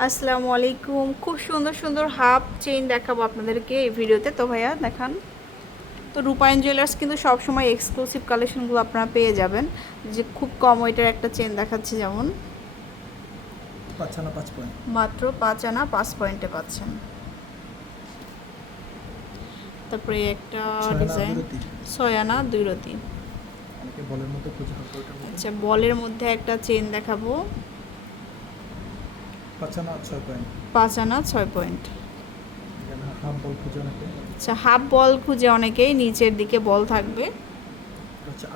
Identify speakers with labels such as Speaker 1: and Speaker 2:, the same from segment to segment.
Speaker 1: আসসালামু আলাইকুম। খুব সুন্দর সুন্দর হাফ চেইন দেখাবো আপনাদেরকে এই ভিডিওতে। তো ভাইয়া দেখান। তো রূপায়ণ জুয়েলার্স কিন্তু সবসময় এক্সক্লুসিভ কালেকশনগুলো আপনারা পেয়ে যাবেন। যে খুব কম ওইটার একটা চেন দেখাচ্ছে যেমন।
Speaker 2: পাঁচ পাঁচ পয়েন্ট
Speaker 1: মাত্র পাঁচ আনা পাঁচ পয়েন্টে পাচ্ছেন। তারপরে একটা ডিজাইন ছয় আনা দুই রতি আচ্ছা বলের মধ্যে একটা চেন দেখাবো।
Speaker 2: পাঁচ আনা ছয় পয়েন্ট।
Speaker 1: আচ্ছা হাফ বল খুঁজে অনেকেই নিচের দিকে বল থাকবে।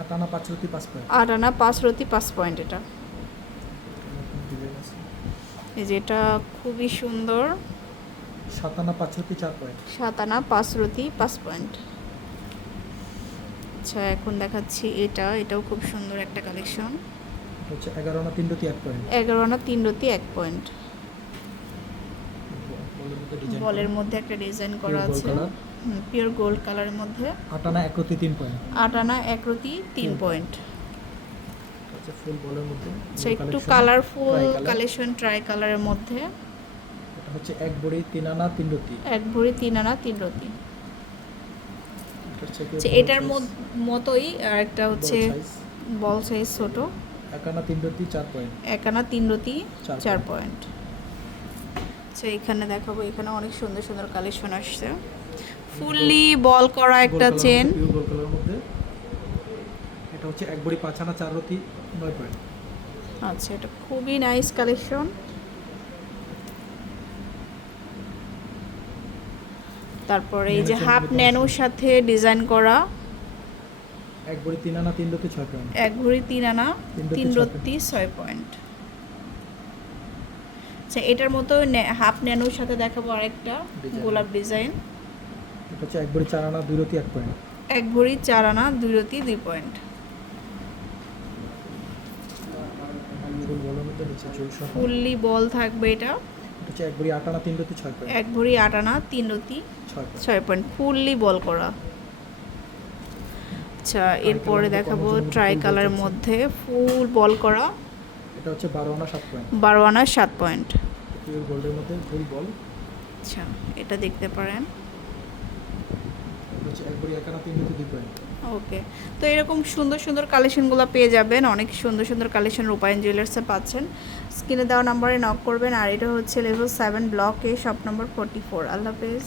Speaker 2: আট আনা পাঁচ রতি পাঁচ পয়েন্ট।
Speaker 1: আট আনা পাঁচ রতি পাঁচ পয়েন্ট এটা। এই যে এটা খুবই সুন্দর।
Speaker 2: সাত আনা পাঁচ রতি চার পয়েন্ট।
Speaker 1: সাত আনা পাঁচ রতি পাঁচ পয়েন্ট। আচ্ছা এখন দেখাচ্ছি এটা। এটাও খুব সুন্দর একটা কালেকশন।
Speaker 2: হচ্ছে এগারো আনা তিন রতি এক পয়েন্ট।
Speaker 1: এগারো আনা তিন রতি এক পয়েন্ট।
Speaker 2: বলের মধ্যে
Speaker 1: একটা ডিজাইন করা আছে। পিওর গোল্ড কালারের মধ্যে।
Speaker 2: আট আনা এক তিন পয়েন্ট
Speaker 1: আট আনা এক রতি তিন পয়েন্ট
Speaker 2: ফুল বলের মধ্যে?
Speaker 1: আচ্ছা একটু কালারফুল কালেকশন ট্রাই কালারের মধ্যে।
Speaker 2: এটা হচ্ছে এক ভরি তিন আনা তিন রতি।
Speaker 1: এক ভরি তিন আনা তিন রতি। আচ্ছা এটার মত- মতোই আর একটা হচ্ছে বল সাইজ ছোট।
Speaker 2: এক আনা তিন রতি চার পয়েন্ট
Speaker 1: এক আনা তিন রতি
Speaker 2: চার
Speaker 1: পয়েন্ট আচ্ছা এখানে দেখাবো এখানে অনেক সুন্দর সুন্দর কালেকশন আসছে। ফুললি বল করা একটা চেন
Speaker 2: এটা হচ্ছে এক বড়ি পাঁচ আনা চার রতি নয় পয়েন্ট
Speaker 1: আচ্ছা এটা খুবই নাইস কালেকশন তারপরে এই যে হাফ ন্যানোর সাথে ডিজাইন করা।
Speaker 2: এক বড়ি তিন আনা তিন রতি ছয় পয়েন্ট
Speaker 1: এক ভরি তিন আনা
Speaker 2: তিন রতি ছয়
Speaker 1: পয়েন্ট আচ্ছা এটার মতো হাফ ন্যানোর সাথে দেখাবো আরেকটা গোলাপ ডিজাইন
Speaker 2: এটা হচ্ছে এক বড়ি চার আনা দুই রতি এক পয়েন্ট
Speaker 1: এক ভরি চার আনা দুই রতি দুই পয়েন্ট ফুললি বল থাকবে এটা।
Speaker 2: এটা হচ্ছে এক বড়ি আট আনা তিন রতি ছয় পয়েন্ট
Speaker 1: এক ভরি আট আনা তিন রতি
Speaker 2: ছয় পয়েন্ট
Speaker 1: ফুললি বল করা। আচ্ছা এরপরে দেখাবো ট্রাই
Speaker 2: ফুল
Speaker 1: কালারের মধ্যে ফুল বল করা।
Speaker 2: এটা হচ্ছে বারো আনা সাত পয়েন্ট।
Speaker 1: বারো আনা সাত পয়েন্ট।
Speaker 2: পিওর গোল্ডের মধ্যে ফুল বল।
Speaker 1: আচ্ছা এটা দেখতে পারেন। ওকে তো এরকম সুন্দর সুন্দর কালেকশনগুলো পেয়ে যাবেন। অনেক সুন্দর সুন্দর কালেকশন রূপায়ণ জুয়েলার্সে পাচ্ছেন। স্ক্রিনে দেওয়া নাম্বারে নক করবেন। আর এটা হচ্ছে level seven block shop number forty four আল্লাহ হাফেজ।